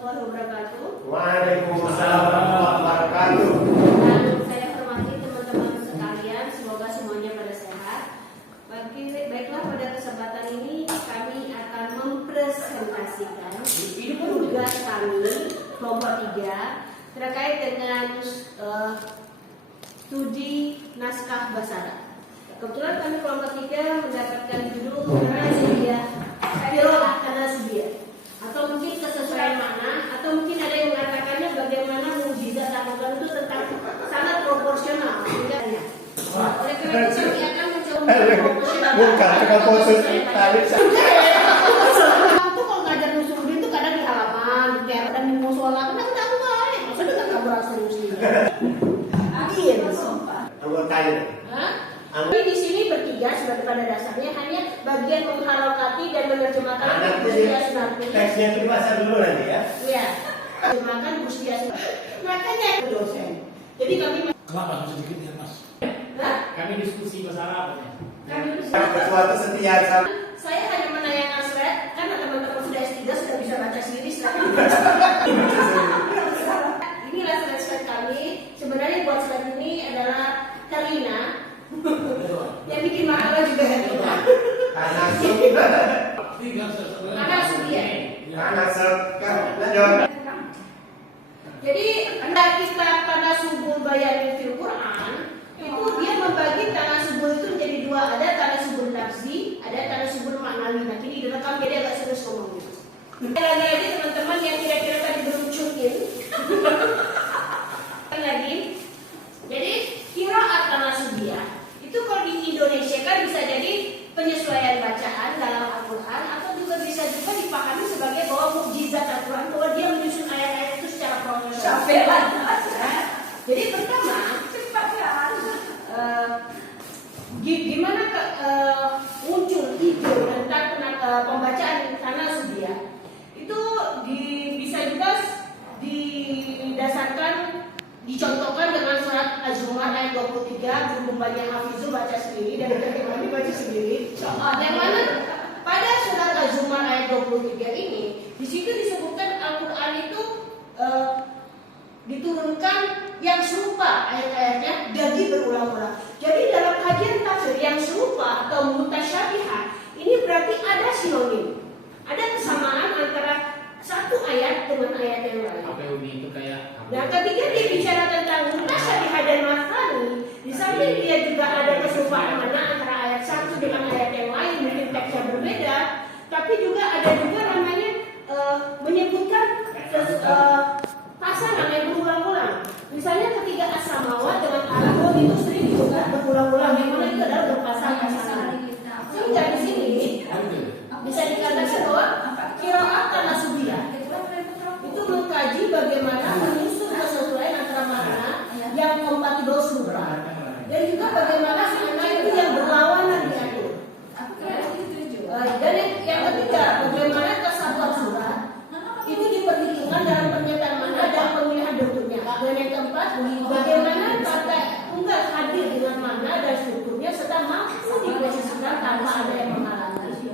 warahmatullahi wabarakatuh. Waalaikumsalam warahmatullahi wabarakatuh. Dan saya hormati teman-teman sekalian, semoga semuanya pada sehat. Baiklah, pada kesempatan ini kami akan mempresentasikan tugas kami kelompok 3 terkait dengan studi naskah bahasa Arab. Kebetulan kami kelompok 3 mendapatkan judul Tanasubiyah, Tanasubiyah, atau mungkin kesesuaian makna, atau mungkin ada yang mengatakannya bagaimana mukjizat Al-Quran itu tentang sangat proporsional. Oleh karena itu kami akan mencoba proporsional. Bukan, Itu kalau ngajar nusul itu kadang di halaman, kayak ada di musola, kan tahu banyak, maksudnya nggak kabur asal iya, sumpah. Anggotanya. Tapi di sini bertiga sebagai pada dasarnya hanya bagian menghalokati dan menerjemahkan Bustia Sunarti. Teksnya itu bahasa dulu nanti ya. Iya. Menerjemahkan Bustia Sunarti. Makanya dosen. Jadi kami Kenapa sedikit ya Mas? Kami diskusi masalah apa ya? Sesuatu setia sama. Saya hanya menanyakan slide karena teman-teman sudah S3 sudah bisa baca sendiri slide. Inilah slide kami. Sebenarnya buat slide ini adalah Karina. Yang bikin makalah juga Karina. Tanasubiyah. Jadi kitab Tanasubul Bayan fil Quran itu dia membagi tanasubul itu menjadi dua, ada tanasubul lafzi, ada tanasubul maknawi. Nah, ini direkam jadi agak serius ngomongnya. Lagi teman-teman yang kira-kira tadi belum tune in. Lagi. Jadi qiraat tanasubiyah itu kalau di Indonesia kan bisa jadi penyesuaian bacaan dalam Al-Quran, atau juga bisa dipahami sebagai bahwa mukjizat Al-Quran, bahwa dia menyusun ayat-ayat itu secara profesional. Jadi pertama, gimana muncul ide tentang pembacaan tanasubiyah itu bisa juga didasarkan, dicontohkan dengan surat Az-Zumar ayat 23, berhubung banyak hafizul baca sendiri dan kami baca sendiri. Yang mana pada surat Az-Zumar ayat 23 ini, di situ disebutkan Al-Quran itu diturunkan yang serupa ayat-ayatnya jadi berulang-ulang. Jadi dalam kajian tafsir yang serupa atau mutasyabihat ini berarti ada sinonim, ada kesamaan antara satu ayat dengan ayat yang lain. APUD itu kayak. Nah, ketika dia bicara tentang mutasyabihat dan mathani, di samping dia juga ada keserupaan mana antara ayat satu dengan ayat yang lain, mungkin teksnya berbeda, tapi juga ada juga namanya menyebutkan pasangan yang berulang-ulang. Misalnya ketika as-samawat dengan al-ard itu sering juga berulang-ulang, yang mana itu adalah berpasang-pasangan. Sehingga di sini bisa dikatakan bahwa qiraat tanasubiyah itu mengkaji bagaimana menyusun kesesuaian antara makna yang kompatibel serupa dan juga bagaimana makna itu yang berlawanan diatur. Dan yang ketiga, bagaimana kesatuan surat itu diperhitungkan dalam pernyataan makna dan pemilihan bentuknya. Dan yang keempat, bagaimana kata tunggal hadir dengan makna dan strukturnya serta mampu diposisikan tanpa ada yang menghalangi.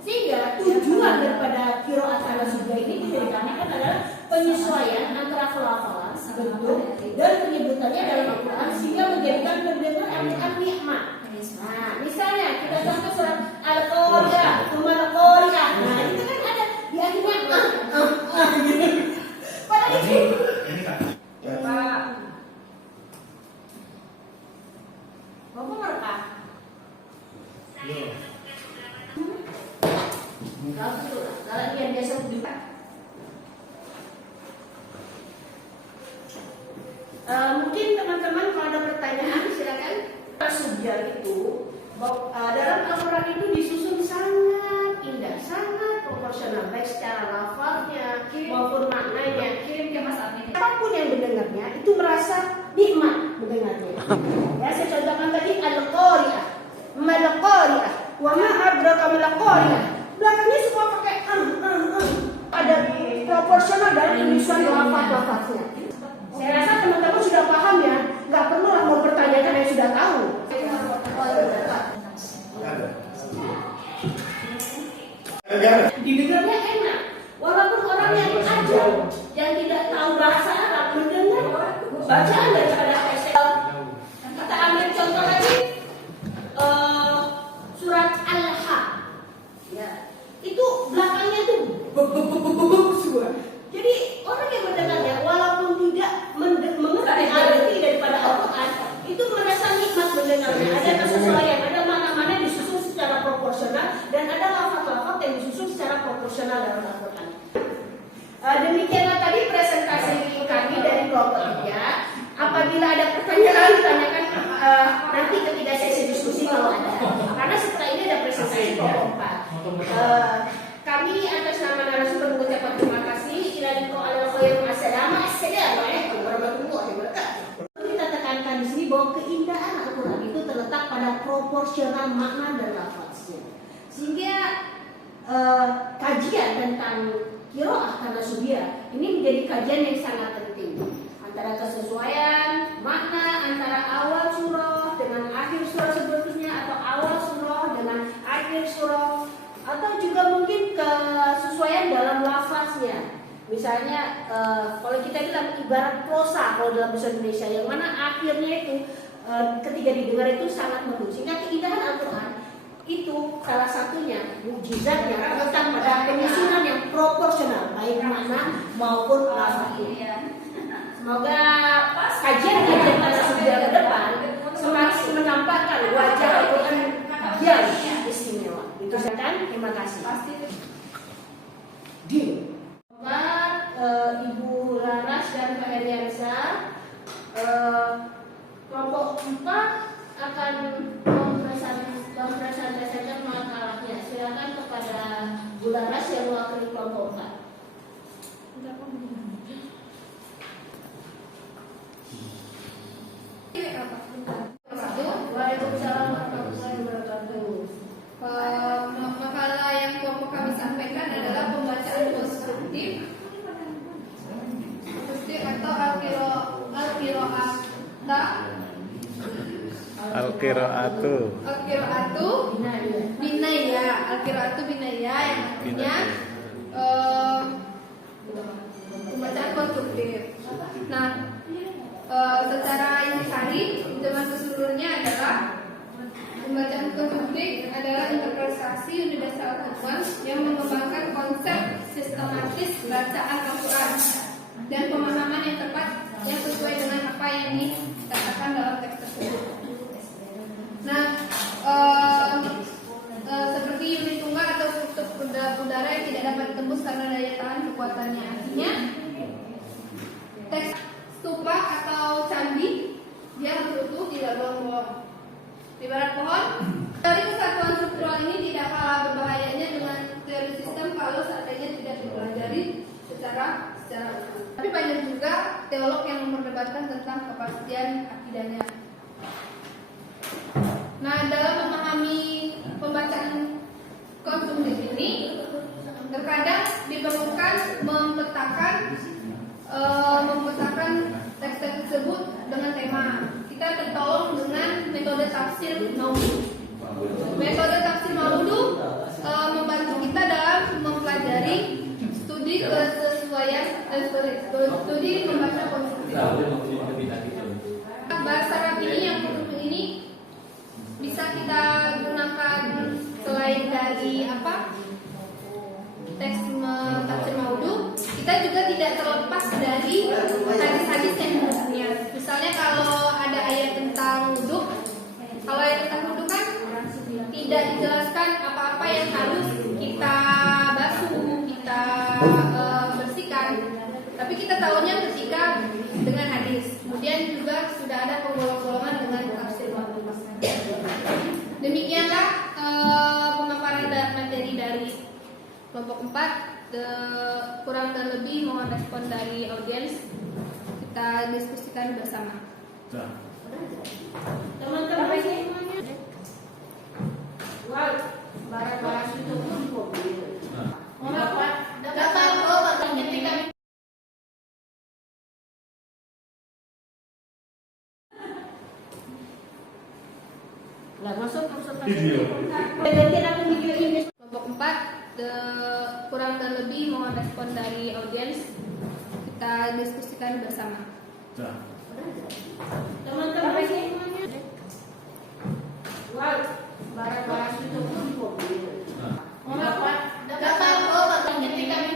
Sehingga tujuan daripada qiraat tanasubiyah ini bisa dikatakan adalah penyesuaian antara pelafalan, bentuk, dan penyebutannya dalam Al-Quran sehingga menjadikan pendengar artikan nikmat. Nah, misalnya kita contoh surat Al-Qari'ah, Al-Qari'ah. Nah, itu kan ada di akhirnya gitu. Padahal itu Bapak merekam? Kalau yang biasa juga. Mungkin teman-teman kalau ada pertanyaan silakan. Tanasubiyah itu dalam Al-Quran itu disusun sangat indah, sangat proporsional, baik secara lafaznya maupun maknanya. Apapun yang mendengarnya itu merasa nikmat mendengarnya. Ya, saya contohkan tadi Al-Qari'ah, Mal-Qari'ah, wa ma adraka mal-Qari'ah. Belakangnya semua pakai ada proporsional dalam penyusunan lafaz-lafaznya. Saya rasa teman-teman sudah paham ya, nggak perlu lah mau pertanyakan yang sudah tahu. Didengarnya enak, walaupun orang yang ajar yang tidak tahu bahasa Arab mendengar bacaan daripada Aisyah. Kita ambil contoh lagi surat Al-Ha. Ya, itu belakangnya tuh suara. Jadi orang yang mendengarnya walaupun tidak mengerti arti daripada Al-Quran, itu merasa nikmat mendengarnya. Ada kesesuaian, ada mana-mana disusun secara proporsional dan ada lafaz-lafaz yang disusun secara proporsional dalam Al-Quran. Demikianlah tadi presentasi kami dari kelompok 3. Apabila ada pertanyaan, tanyakan nanti ketika sesi diskusi kalau ada. Karena setelah ini ada presentasi kelompok 4. Kami atas nama narasumber mengucapkan terima kasih. Assalamualaikum warahmatullahi wabarakatuh. Kita tekankan di sini bahwa keindahan Al-Quran itu terletak pada proporsional makna dan lafaznya. Sehingga kajian tentang qiraah tanasubiah ini menjadi kajian yang sangat penting antara kesesuaian makna antara awal surah dengan akhir surah sebelumnya atau awal surah dengan akhir surah atau juga mungkin kesesuaian dalam lafaznya. Misalnya kalau kita bilang ibarat prosa kalau dalam bahasa Indonesia yang mana akhirnya itu ketika didengar itu sangat merdu. Sehingga keindahan Al-Quran itu salah satunya mukjizatnya terletak pada penyusunan yang proporsional baik makna maupun lafaznya. Semoga kajian-kajian tanasubiah ke depan semakin menampakkan wajah Al-Quran yang istimewa. Itu saja. Terima kasih. Ibu Laras dan Pak Heriansa, kelompok 4 akan mempresentasikan makalahnya. Silakan kepada Bu Laras yang mewakili kelompok 4. Waalaikumsalam warahmatullahi wabarakatuh. Makalah yang kelompok kami sampaikan adalah pembacaan konstruktif atau Al-Qiraatu Binaya yang artinya pembacaan konstruktif. Nah, secara intisari dengan keseluruhannya adalah pembacaan konstruktif adalah interpretasi universal Al-Quran yang mengembangkan konsep sistematis bacaan Al-Quran dan pemahaman yang tepat yang sesuai dengan apa yang dikatakan dalam teks tersebut. Nah, seperti unit tunggal atau struktur udara yang tidak dapat ditembus karena daya tahan kekuatannya. Artinya, teks stupa atau candi dia harus utuh, tidak bolong-bolong. Ibarat pohon, dari kesatuan struktural ini tidak kalah berbahayanya dengan teori sistem kalau seandainya tidak dipelajari secara utuh. Tapi banyak juga teolog yang memperdebatkan tentang kepastian akidahnya. Nah, dalam memahami pembacaan konstruktif ini, terkadang diperlukan memetakan teks-teks tersebut dengan tema. Kita tertolong dengan metode tafsir maudu. Metode tafsir maudu membantu kita dalam mempelajari studi kesesuaian studi membaca konstruktif. Bahasa Arab ini yang konstruktif ini bisa kita gunakan selain dari teks tafsir maudu, kita juga tidak terlepas dari hadis-hadis yang umumnya. Misalnya kalau ada ayat tentang wudhu, kalau ayat tentang wudhu kan tidak dijelaskan apa-apa yang harus kita basuh, kita bersihkan. Tapi kita tahunya ketika dengan hadis. Kemudian juga sudah ada penggolong-golongan dengan tafsir maudu. Demikianlah pemaparan materi dari kelompok 4. Kurang dan lebih mohon respon dari audiens. Kita diskusikan bersama. Teman-teman semuanya. Wow, barang-barang itu pun kopi. Mengapa? Datang ketika lah masuk video. Gantian aku video ini. Kelompok 4. Kurang dan lebih mohon respon dari audiens. kita diskusikan bersama. Nah. Teman-teman